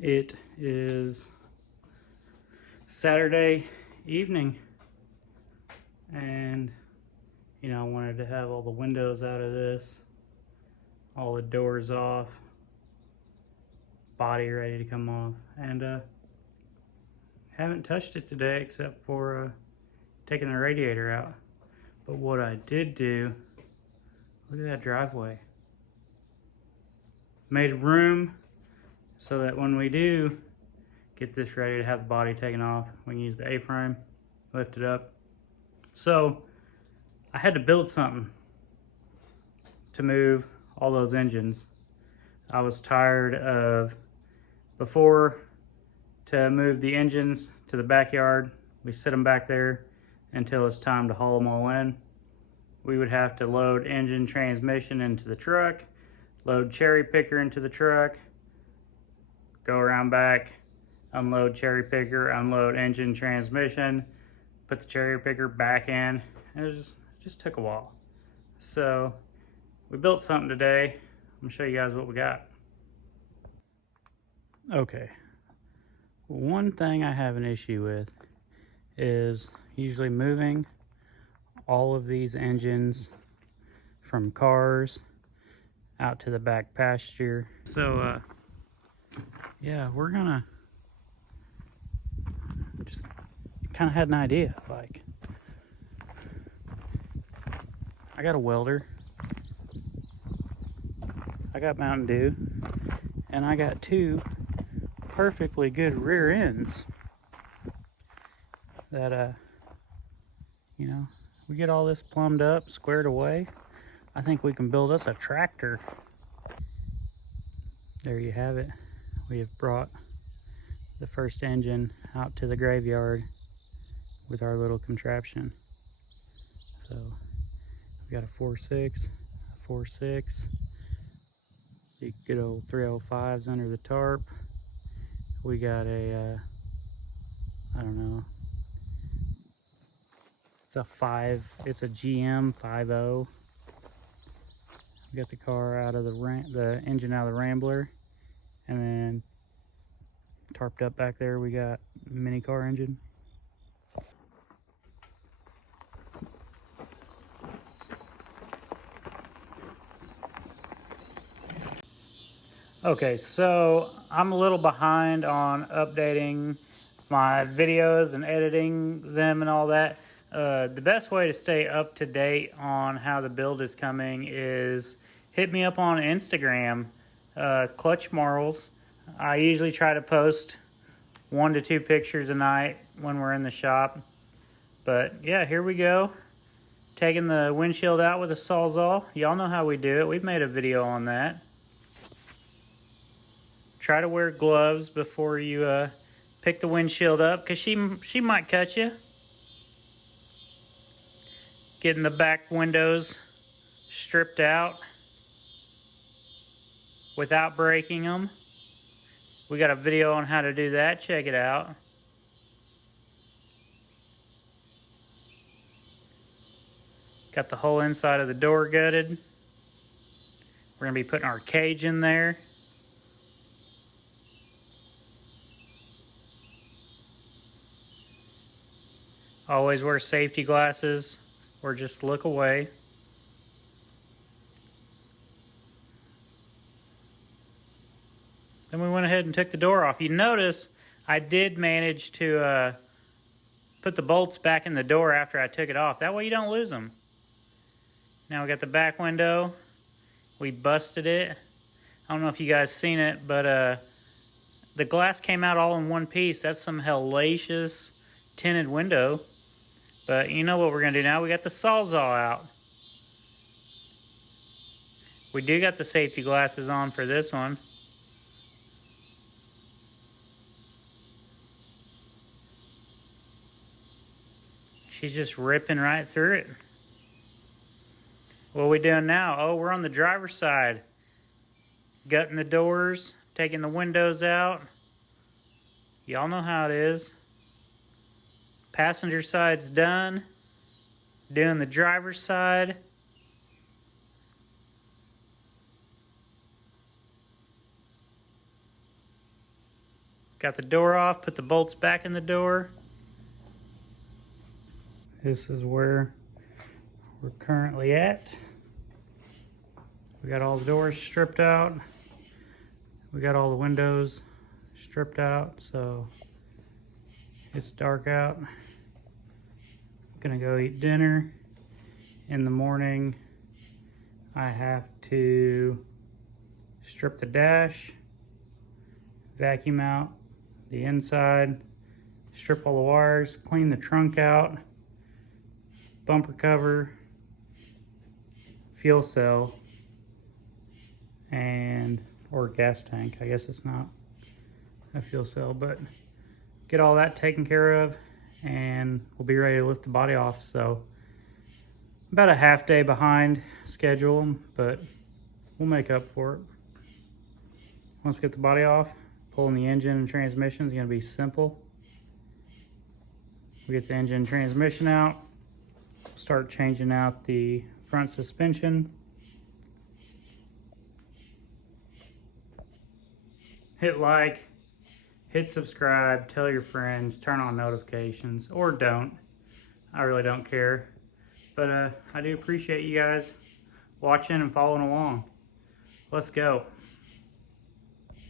It is Saturday evening, and I wanted to have all the windows out of this, all the doors off, body ready to come off, and haven't touched it today except for taking the radiator out. But what I did do, look at that driveway. Made room so that when we do get this ready to have the body taken off, we can use the A-frame, lift it up. So I had to build something to move all those engines. I was tired of, before, to move the engines to the backyard, we sit them back there until it's time to haul them all in. We would have to load engine transmission into the truck, load cherry picker into the truck, go around back, unload cherry picker, unload engine transmission, put the cherry picker back in. It just took a while. So we built something today. I'm gonna show you guys what we got. Okay, one thing I have an issue with is usually moving all of these engines from cars out to the back pasture. So yeah, we're gonna just kind of had an idea. Like, I got a welder, I got Mountain Dew, and I got two perfectly good rear ends that we get all this plumbed up, squared away, I think we can build us a tractor. There you have it. We have brought the first engine out to the graveyard with our little contraption. So we got a 4.6, a 4.6, the good old 305s under the tarp. We got a I don't know, it's a GM 5.0. We got the car out of the engine out of the Rambler, and then tarped up back there we got mini car engine. Okay, so I'm a little behind on updating my videos and editing them and all that. The best way to stay up to date on how the build is coming is hit me up on Instagram, clutchmarles. I usually try to post 1 to 2 pictures a night when we're in the shop. But yeah, here we go. Taking the windshield out with a Sawzall. Y'all know how we do it. We've made a video on that. Try to wear gloves before you pick the windshield up, because she might cut you. Getting the back windows stripped out without breaking them. We got a video on how to do that. Check it out. Got the whole inside of the door gutted. We're going to be putting our cage in there. Always wear safety glasses or just look away. Then we went ahead and took the door off. You notice I did manage to put the bolts back in the door after I took it off. That way you don't lose them. Now we got the back window. We busted it. I don't know if you guys seen it, but the glass came out all in one piece. That's some hellacious tinted window. But you know what we're going to do now? We got the Sawzall out. We do got the safety glasses on for this one. She's just ripping right through it. What are we doing now? Oh, we're on the driver's side. Gutting the doors, taking the windows out. Y'all know how it is. Passenger side's done. Doing the driver's side. Got the door off, put the bolts back in the door. This is where we're currently at. We got all the doors stripped out. We got all the windows stripped out, so it's dark out. Gonna go eat dinner. In the morning, I have to strip the dash, vacuum out the inside, strip all the wires, clean the trunk out, bumper cover, fuel cell, and or gas tank. I guess it's not a fuel cell, but get all that taken care of and we'll be ready to lift the body off. So about a half day behind schedule, but we'll make up for it. Once we get the body off, pulling the engine and transmission is going to be simple. We get the engine and transmission out, start changing out the front suspension. Hit like, hit subscribe, tell your friends, turn on notifications, or don't. I really don't care. But I do appreciate you guys watching and following along. Let's go.